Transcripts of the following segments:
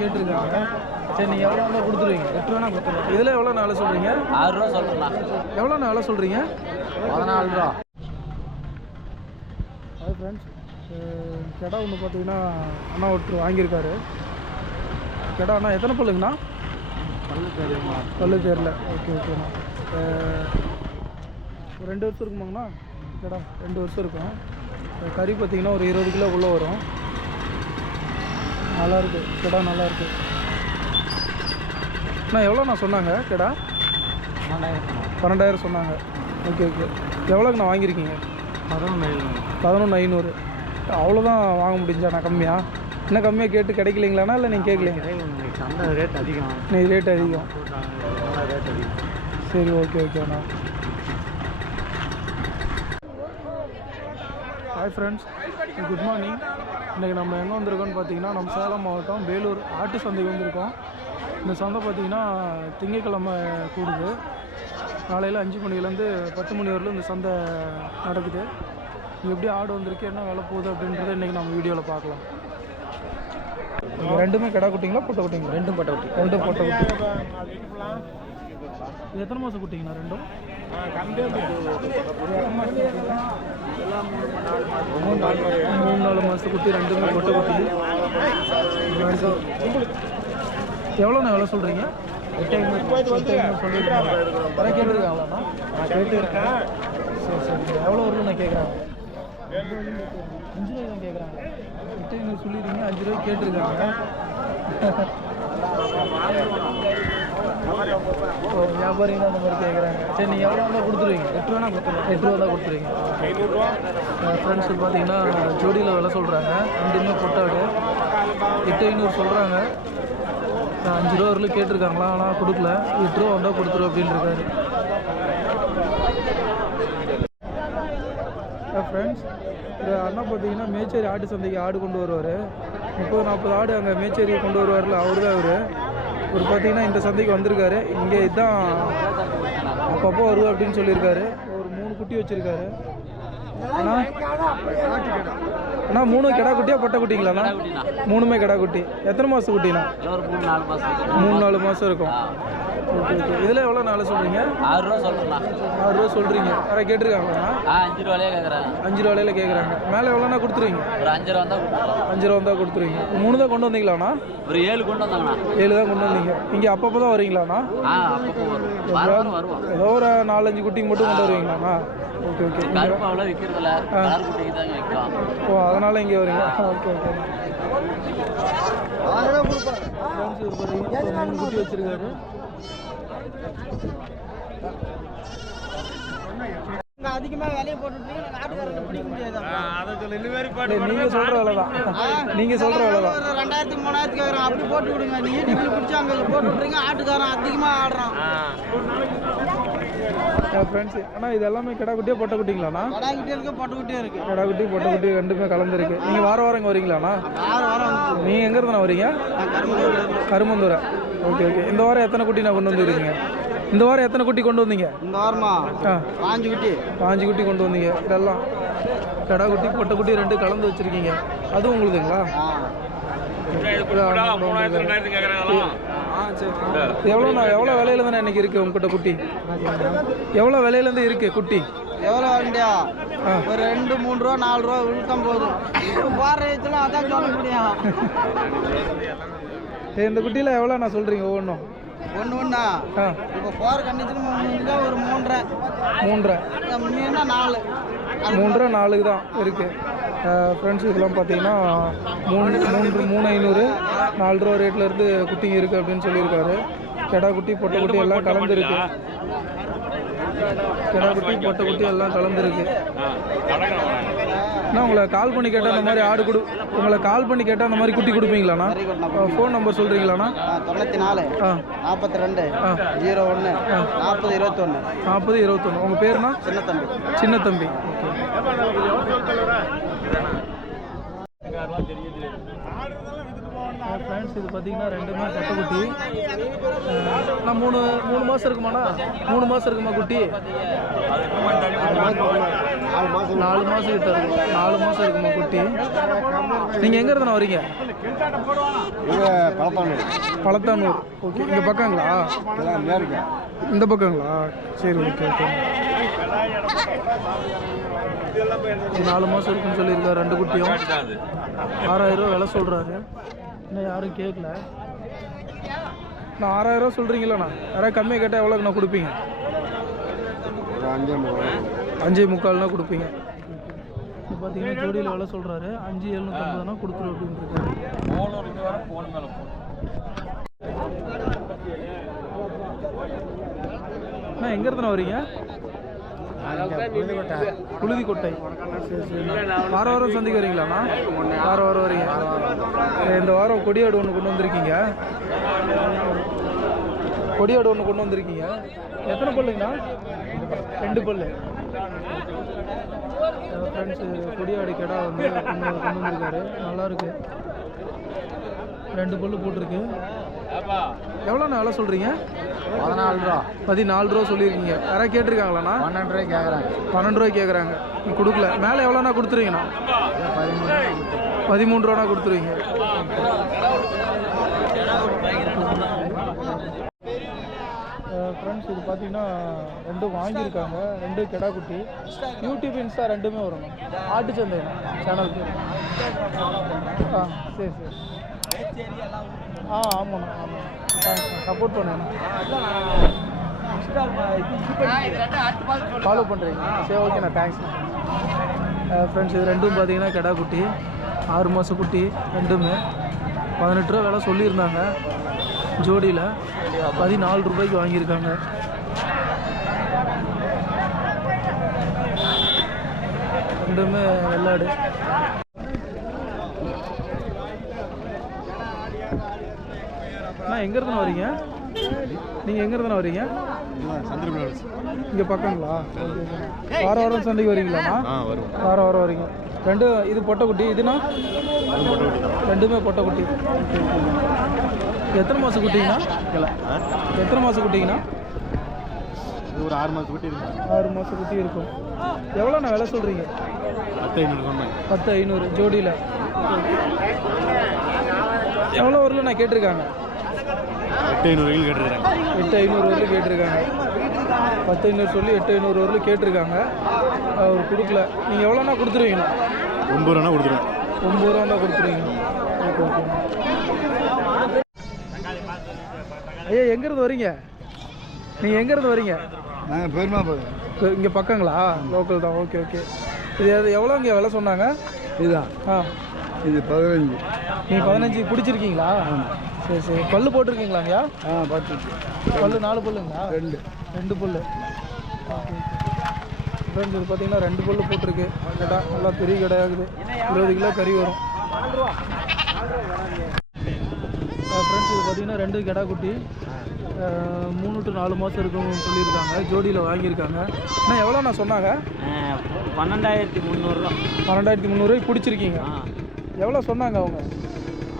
கேட்டிருக்காங்க. சரி, நீங்கள் எவ்வளோ வேணால் கொடுத்துருவீங்க? 8 ரூபா கொடுத்துருவோம். இதில் எவ்வளோ நாள் சொல்கிறீங்க? 6 ரூபா சொல்கிறேன். எவ்வளோ நாள் சொல்கிறீங்க? 14 ரூபா. அது ஃப்ரெண்ட்ஸ், கிடா ஒன்று பார்த்தீங்கன்னா அண்ணா ஒருத்தர் வாங்கியிருக்காரு. கிடா அண்ணா எத்தனை பல்லுங்கண்ணா? பல்லு தெரியல. ஓகே ஓகேண்ணா. 2 வருஷம் இருக்குமாங்கண்ணா கிடா? 2 வருஷம் இருக்கும். கறி பார்த்தீங்கன்னா ஒரு 20 கிலோ உள்ளே வரும். நல்லாயிருக்கு கிடா, நல்லாயிருக்கு. அண்ணா எவ்வளோண்ணா சொன்னாங்க கிடா? 12,000 சொன்னாங்க. Okay okay. எவ்வளோக்குண்ணா வாங்கியிருக்கீங்க? 11,500. அவ்வளோதான் வாங்க முடிஞ்சாண்ணா? கம்மியாக இன்னும் கம்மியாக கேட்டு கிடைக்கலைங்களாண்ணா? இல்லை நீங்கள் கேட்கலீங்க? சந்தை ரேட் அதிகம். இன்னைக்கு ரேட் அதிகம். சரி, ஓகே ஓகேண்ணா. Hi friends, good morning. இன்றைக்கி நம்ம எங்கே வந்திருக்கோம்னு பார்த்தீங்கன்னா, நம்ம சேலம் மாவட்டம் வேலூர் ஆட்டு சந்தைக்கு வந்திருக்கோம். இந்த சந்தை பார்த்திங்கன்னா திங்கட்கிழமை கூடுது. காலையில் 5 மணிலேருந்து 10 மணி வரலும் இந்த சந்தை நடக்குது. எப்படி ஆடு வந்திருக்கு, என்ன விலை போகுது அப்படின்றத இன்றைக்கி நம்ம வீடியோவில் பார்க்கலாம். ரெண்டுமே கிடா குட்டிங்களா பொட்டை குட்டிங்களா? ரெண்டும் பொட்டை குட்டி. ரெண்டும் பொட்டை குட்டி. இது எத்தனை மாதம் குட்டிங்கண்ணா ரெண்டும்? 3-4 மாதத்து குட்டி, ரெண்டுமே பொட்டை குட்டி. எவ்வளோண்ணா எவ்வளோ சொல்கிறீங்க? 8,500 சொல்லியிருக்காங்க. வரை கேட்டுருக்காங்களாண்ணா? கேட்டுருக்கேன். சரி சரி. எவ்வளோ வரும்னு நான் கேட்குறாங்க? 5 ரூபாய் தான் கேட்குறாங்க. 8,500 சொல்லிடுறீங்க, 5 ரூபாய் கேட்டிருக்காங்க. வியாபாரிங்க அந்த மாதிரி கேட்குறாங்க. சரி, நீங்கள் எவ்வளோ வந்தால் கொடுத்துருவீங்க? 8 ரூபா கொடுத்துருவோம். 8 ரூபா தான் கொடுத்துருவீங்க. ஃப்ரெண்ட்ஸு பார்த்தீங்கன்னா ஜோடியில் விலை சொல்கிறாங்க. ரெண்டுமே பொட்டாடு 8,500 சொல்கிறாங்க. 5 ரூபா வரலும் கேட்டிருக்காங்களா, ஆனால் கொடுக்கல. 8 ரூபா வந்தால் கொடுத்துருவோம் அப்படின்னு இருக்காரு. ஃப்ரெண்ட்ஸ், இந்த அண்ணா பார்த்தீங்கன்னா மேச்சேரி ஆட்டு சந்தைக்கு ஆடு கொண்டு வருவார். 30-40 ஆடு அங்கே மேச்சேரி கொண்டு வருவார்ல, அவர் தான் இவர் பார்த்தீங்கன்னா இந்த சந்தைக்கு வந்திருக்காரு. இங்கே இதுதான் அப்பப்போ வருவார் அப்படின்னு சொல்லியிருக்காரு. ஒரு 3 குட்டி வச்சுருக்காரு. அண்ணா 3 கிடா குட்டியா பொட்டை குட்டிங்களாண்ணா? 3மே கிடா குட்டி. எத்தனை மாதம் குட்டிண்ணா? 3-4 மாதம் இருக்கும். Okay okay. இதில் எவ்வளோ நாள் சொல்கிறீங்க? 6 ரூபா சொல்கிறேன். 6 ரூபா சொல்கிறீங்க. யாரை கேட்டிருக்காங்கண்ணா? 5 ரூபாயிலே கேட்குறாங்க. 5 ரூபாயில கேட்குறாங்க. மேலே எவ்வளோண்ணா கொடுத்துருவீங்க? ஒரு 5 ரூபா தான் கொடுத்துருவோம். 5 ரூபா தான் கொடுத்துருவீங்க. 3 தான் கொண்டு வந்தீங்களாண்ணா? ஒரு 7 கொண்டு வந்தாங்கண்ணா. 7 தான் கொண்டு வந்தீங்க. இங்கே அப்பப்போ தான் வரீங்களாண்ணா? அப்பப்போ வருவோம். வருவோம். ஏதோ ஒரு 4-5 குட்டிங்க மட்டும் கொண்டு வருவீங்களாண்ணா? Okay okay. கருப்பு அவ்வளோ விற்கிறதில்ல, கலர் குட்டிக்கு தான் வைக்கலாம். ஓ, அதனால் இங்கே வரீங்க. Okay okay. ஒரு 3 குட்டி வச்சுருக்காரு. அதிகமாக விலையை போட்டுட்டு ஆட்டுக்காரங்க பிடிக்க முடியாது. நீங்க சொல்ற வேலை தான். நீங்க சொல்ற வேலை தான். 2000 3000 கேட்குறோம். அப்படி போட்டு விடுங்க. நீங்க டிவியில் பிடிச்சி அங்கே போட்டு விட்றீங்க. ஆட்டுக்காரன் அதிகமாக ஆடுறான். ஃப்ரெண்ட்ஸ், ஆனால் இது எல்லாமே கிடா குட்டியா பொட்டை குட்டிங்களாண்ணா? கடா கிட்டே இருக்கு, பொட்டை குட்டியே இருக்கு. கிடா குட்டி பொட்டை குட்டி ரெண்டுமே கலந்துருக்கு. நீங்கள் வாரம் இங்கே வரீங்களாண்ணா? வாரம் நீங்கள் எங்கே இருந்தா வரீங்க? கருமந்தூரா. Okay okay. இந்த வாரம் எத்தனை குட்டி நான் கொண்டு வந்துருக்கீங்க? இந்த வாரம் எத்தனை குட்டி கொண்டு வந்தீங்க? இந்த வாரமா 5 குட்டி. 5 குட்டி கொண்டு வந்தீங்க. இதெல்லாம் கடா குட்டி பொட்டை குட்டி 2 கலந்து வச்சுருக்கீங்க. அதுவும் உங்களுதுங்களா? எவ்வளோ விலையிலேருந்து இன்னைக்கு இருக்குது உங்ககிட்ட குட்டி? எவ்வளோ விலையிலேருந்து இருக்குது குட்டி? எவ்வளோ வண்டியா? ஒரு 2-3 ரூபா 4 ரூபா விழுத்தான் போதும். இப்போ போடுற ரேட்லாம் அதான் சொல்ல முடியும். இந்த குட்டியில் எவ்வளோ நான் சொல்கிறீங்க ஒவ்வொன்றும்? ஒன்றா இப்போ போகிற கண்டிஷன் ஒரு 3.5. 3.5 4. 3.5 தான் இருக்குது. ஃப்ரெண்ட்ஸ், இதெல்லாம் பார்த்தீங்கன்னா 3,500 4 ரூபா ரேட்லேருந்து குட்டிங்க இருக்குது அப்படின்னு சொல்லியிருக்காரு. கிடா குட்டி பொட்டை குட்டி எல்லாம் கலந்துருக்கு. கிடா குட்டி பொட்டை குட்டி எல்லாம் கலந்துருக்கு. அண்ணா, உங்களை கால் பண்ணி கேட்டால் அந்த மாதிரி ஆடு உங்களை கால் பண்ணி கேட்டால் அந்த மாதிரி குட்டி கொடுப்பீங்களாண்ணா? Phone number சொல்கிறீங்களாண்ணா? 94 42 01 40 21. 40 21. உங்கள் பேருண்ணா? சின்ன தம்பி. ஃப்ரெண்ட்ஸ் இது பார்த்தீங்கன்னா ரெண்டுமே கட்டைக்குட்டி. நான் மூணு மாதம் இருக்குமாண்ணா? 3 மாதம் இருக்குமா குட்டி? 4 மாதம் கிட்ட இருக்கும். 4 மாதம் இருக்குமா குட்டி? நீங்கள் எங்கே இருந்தா வரீங்க? பழத்தானூர். ஓகே, இங்கே பக்கங்களா? இந்த பக்கங்களா? சரி, ஓகே ஓகே. 4 மாதம் இருக்குன்னு சொல்லியிருக்காரு. 2 குட்டியும் 6000 ரூபா விலை சொல்கிறாரு. இன்னும் யாரும் கேட்கல. நான் 6000 ரூபா சொல்கிறீங்களாண்ணா? யாராவது கம்மியாக கேட்டால் எவ்வளோக்குண்ணா கொடுப்பீங்க? 5.25 கொடுப்பீங்க. இப்போ பார்த்தீங்கன்னா ஜோடியில் விலை சொல்கிறாரு. 5,750 கொடுத்துரு அப்படின்னு இருக்காரு. அண்ணா எங்கே இருந்தா வரீங்க? புழுதிக்கோட்டை. சரி சரி. வாரம் சந்தைக்கு வரீங்களாண்ணா? வாரம் வரீங்க. இந்த வாரம் கொடியாடு ஒன்று கொண்டு வந்திருக்கீங்க. கொடியாடு ஒன்று கொண்டு வந்திருக்கீங்க. எத்தனை பல்லுங்கண்ணா? 2 பல்லு. ஃப்ரெண்ட்ஸு கொடியாடு கடை வந்து கொண்டு வந்திருக்காரு. நல்லாயிருக்கு. 2 பல்லு போட்டிருக்கு. எவ்வளோண்ணா விலை சொல்கிறீங்க? 14 ரூபா. 14 ரூபா சொல்லியிருக்கீங்க. யாராவது கேட்டிருக்காங்களாண்ணா? 12 ரூபாய்க்கு கேட்குறாங்க. 12 ரூபாய்க்கு கேட்குறாங்க. நீ கொடுக்கல. மேலே எவ்வளோண்ணா கொடுத்துருவீங்கண்ணா? 13 ரூபாண்ணா கொடுத்துருவீங்க. ஃப்ரெண்ட்ஸ் இது பார்த்தீங்கன்னா 2 வாங்கியிருக்காங்க. 2 கெடா குட்டி. யூடியூப் இன்ஸ்டா 2மே வரணும். ஆட்டு சந்தை சேனலுக்கு. சரி சரி. ஆமாண்ணா ஆமாம். தேங்க்ஸ், சப்போர்ட் பண்ணேன். ஃபாலோ பண்ணுறீங்க? சரி, ஓகேண்ணா, தேங்க்ஸ்ண்ணா. ஃப்ரெண்ட்ஸ் இது 2ம் பார்த்தீங்கன்னா கெடா குட்டி. 6 மாத குட்டி 2மே. 18 ரூபா விலை சொல்லியிருந்தாங்க. ஜோடியில் 14 ரூபாய்க்கு வாங்கியிருக்காங்க. ரெண்டுமே வெள்ளாடு. எங்கேருந்துண்ணா வரீங்க? நீங்கள் எங்கேருந்துண்ணா வரீங்க? இங்கே பக்கங்களா? வாரம் சந்தைக்கு வரீங்களாண்ணா? வாரம் வரீங்க. 2 இது பொட்டைக்குட்டி. இதுனா 2மே பொட்டைக்குட்டி. எத்தனை மாதம் குட்டிங்கண்ணா? எத்தனை மாதம் குட்டிங்கண்ணா? ஒரு 6 மாதம் குட்டி இருக்கு. 6 மாதம் குட்டி இருக்கும். எவ்வளோண்ணா விலை சொல்கிறீங்க? 10,500 சொன்னேன். 10,500 ஜோடியில். எவ்வளோ வரல நான் கேட்டிருக்காங்க? 8,500 வரைக்கும் கேட்டிருக்காங்க. 8,500 வரலும் கேட்டிருக்காங்க. 10,500 சொல்லி 8,500 வரலும் கேட்டிருக்காங்க. அவர் கொடுக்கல. நீங்கள் எவ்வளோண்ணா கொடுத்துருவீங்கண்ணா? 9 ரூபா கொடுத்துருவேன். 9 ரூபா தான் கொடுத்துருவீங்க. Okay okay. ஐயா எங்கேருந்து வரீங்க? நீங்கள் எங்கேருந்து வரீங்க? நாங்கள் பெருமா போதும். இங்கே பக்கங்களா? லோக்கல் தான். Okay okay. இது எவ்வளோ இங்கே விலை சொன்னாங்க? இதுதான். இது 15. நீங்கள் 15 பிடிச்சிருக்கீங்களா? சரி சரி. பல்லு போட்டிருக்கீங்களாங்கய்யா? பார்த்துருக்கு. பல்லு 4 பல்லுங்களா? 2 பல்லு. Okay okay. ஃப்ரெண்ட்ஸ் இது பார்த்தீங்கன்னா 2 பல்லு போட்டிருக்கு. கடை நல்லா பெரிய கடையாகுது. 20 கிலோ கறி வரும். ஃப்ரெண்ட்ஸ் இது பார்த்தீங்கன்னா 2 கெடா குட்டி. 3 to 4 மாதம் இருக்கும்னு சொல்லியிருக்காங்க. ஜோடியில் வாங்கியிருக்காங்க. ஆனால் எவ்வளோ நான் சொன்னாங்க? 12,300 ரூபா. 12,300 பிடிச்சிருக்கீங்க. எவ்வளோ சொன்னாங்க அவங்க?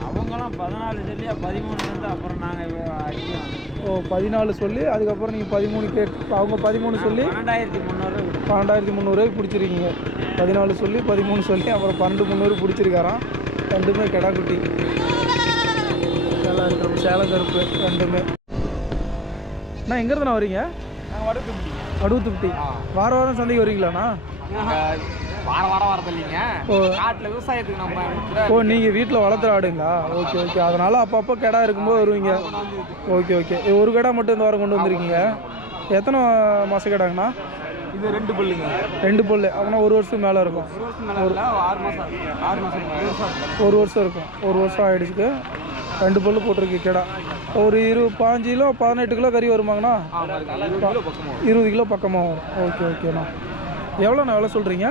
அவங்களாம் 14 சொல்லி 13 வந்து அப்புறம் நாங்கள் அடிக்கிறோம். ஓ 14 சொல்லி அதுக்கப்புறம் நீங்கள் 13 கேட்டு அவங்க 13 சொல்லி 12,300 12,300 பிடிச்சிருக்கீங்க. 14 சொல்லி 13 சொல்லி அப்புறம் 12,300 பிடிச்சிருக்காராம். 2மே கெடா குட்டி. நல்லா இருக்கிறோம். சேலம் கருப்பு 2மே. அண்ணா எங்கேருந்துண்ணா வரீங்க? வடுவத்துப்பட்டி. வாரம் சந்தைக்கு வரீங்களாண்ணா? வாரம் வரது இல்லைங்க. ஓ காட்டில் விவசாயத்துக்கு நம்ம. ஓ நீங்கள் வீட்டில் வளர்த்துற ஆடுங்களா? Okay okay. அதனால் அப்பப்போ கெடா இருக்கும்போது வருவீங்க. Okay okay. ஒரு கெடா மட்டும் இந்த வாரம் கொண்டு வந்திருக்கீங்க. எத்தனை மாதம் கெடாங்கண்ணா? இது 2 பல்லுங்க. 2 பல்லு. அப்படின்னா 1 வருஷத்துக்கு மேலே இருக்கும். 6 மாதம் 1 வருஷம் இருக்கும். 1 வருஷம் ஆகிடுச்சுக்கு. 2 பல்லு போட்டிருக்கு கெடா. ஒரு 15 கிலோ 18 கிலோ கறி வருமாங்கண்ணா? 20 கிலோ பக்கமாக வரும். ஓகே ஓகேண்ணா. எவ்வளோண்ணா விலை சொல்கிறீங்க?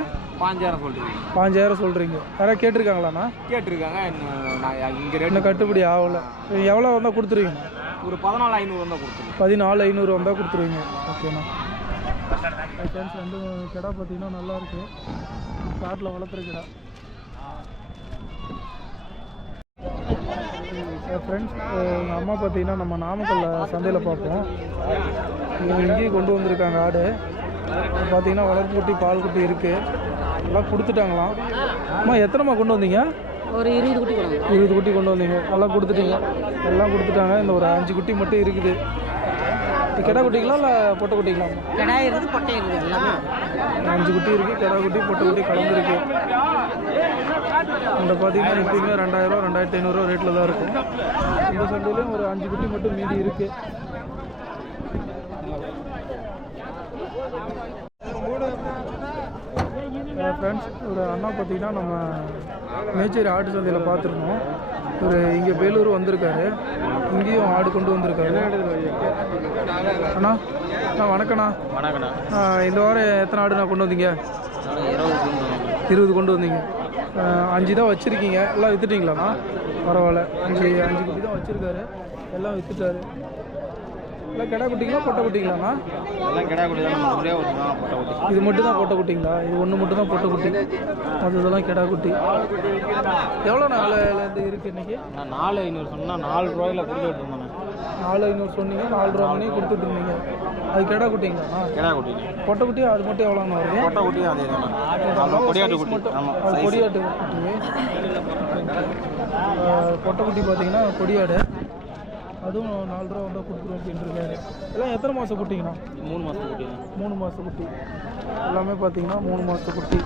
5,000 சொல்கிறீங்க. 5,000 சொல்கிறீங்க. யாராவது கேட்டிருக்காங்களாண்ணா? கேட்டிருக்காங்க. இங்கே இன்னும் கட்டுப்படி ஆகலை. எவ்வளோ வந்தால் கொடுத்துருவீங்க? ஒரு 14,500 வந்தால் கொடுத்துருங்க. 14,500 வந்தால் கொடுத்துருவீங்க. ஓகேண்ணா. ஃப்ரெண்ட்ஸ் 2 கெடா பார்த்தீங்கன்னா நல்லாயிருக்கு. காட்டில் வளர்த்துற கெடா. ஃப்ரெண்ட்ஸ் எங்கள் அம்மா பார்த்தீங்கன்னா நம்ம நாமக்கல்ல சந்தையில் பார்ப்போம். இவங்க இங்கேயும் கொண்டு வந்திருக்காங்க ஆடு. பார்த்தீங்கன்னா வளர்ப்பு குட்டி பால் குட்டி இருக்குது, எல்லாம் கொடுத்துட்டாங்களாம். அம்மா எத்தனைம்மா கொண்டு வந்தீங்க? ஒரு 20 குட்டி கொடுங்க. 20 குட்டி கொண்டு வந்தீங்க, எல்லாம் கொடுத்துட்டீங்க. எல்லாம் கொடுத்துட்டாங்க. இந்த ஒரு 5 குட்டி மட்டும் இருக்குது. இது கிடா குட்டிங்களா இல்லை பொட்டை குட்டிங்களா? கிடாய் இருக்குது, பொட்டை இருக்குது, எல்லாமே 5 குட்டி இருக்குது, கிடா குட்டி பொட்டை குட்டி கலந்துருக்கு. இந்த பார்த்தீங்கன்னா எப்பயுமே 2000 2500 ரேட்டில் தான் இருக்கும். இந்த சந்தையிலையும் ஒரு 5 குட்டி மட்டும் மீதி இருக்குது. ஃப்ரெண்ட்ஸ், ஒரு அண்ணா பார்த்தீங்கன்னா நம்ம மேச்சேரி ஆட்டு சந்தையில் பார்த்துருந்தோம். ஒரு இங்கே வேலூர் வந்திருக்காரு, இங்கேயும் ஆடு கொண்டு வந்திருக்காரு. அண்ணா வணக்கண்ணா. வணக்கண்ணா. இந்த வாரம் எத்தனை ஆடு நான் கொண்டு வந்தீங்க? 20 கொண்டு வந்தீங்க. 5 தான் வச்சுருக்கீங்க, எல்லாம் விற்றுட்டிங்களாண்ணா? பரவாயில்ல, 5 குட்டி தான் வச்சுருக்காரு, எல்லாம் விற்றுட்டாரு. எல்லாம் கிடா குட்டிங்களா பொட்டை குட்டிங்களாண்ணா? எல்லாம் கிடா குட்டி தான், ஒரே ஒரு தான் பொட்டை குட்டி. இது மட்டும் தான் பொட்டை குட்டிங்களா? இது ஒன்று மட்டும் தான் பொட்டை குட்டி, அது இதெல்லாம் கிடா குட்டி. எவ்வளோ நாளிலேருந்து இருக்குது இன்றைக்கி? நான் 4500 சொன்னால் 4 ரூபாயில் கொடுத்துட்டு இருந்தேன். 4500 சொன்னீங்க, 4 ரூபா பண்ணி கொடுத்துட்ருந்தீங்க. அது கிடா குட்டிங்களாண்ணா? கிடா குட்டி. பொட்டை குட்டி அது மட்டும் எவ்வளோண்ணா வருது? பொட்டை குட்டி அதே தான், கொடியாட்டு குட்டி. ஆமாம், அது கொடியாட்டு குட்டி. பொட்டை குட்டி பார்த்தீங்கன்னா கொடியாடு, அதுவும் 4 ரூபா வந்தால் கொடுத்துருவோம் அப்படின்ட்டுருக்காரு. எல்லாம் எத்தனை மாதம் குட்டிங்கண்ணா? 3 மாதம் குட்டி. 3 மாதம் குட்டி எல்லாமே பார்த்தீங்கன்னா 3 மாதம் குட்டி.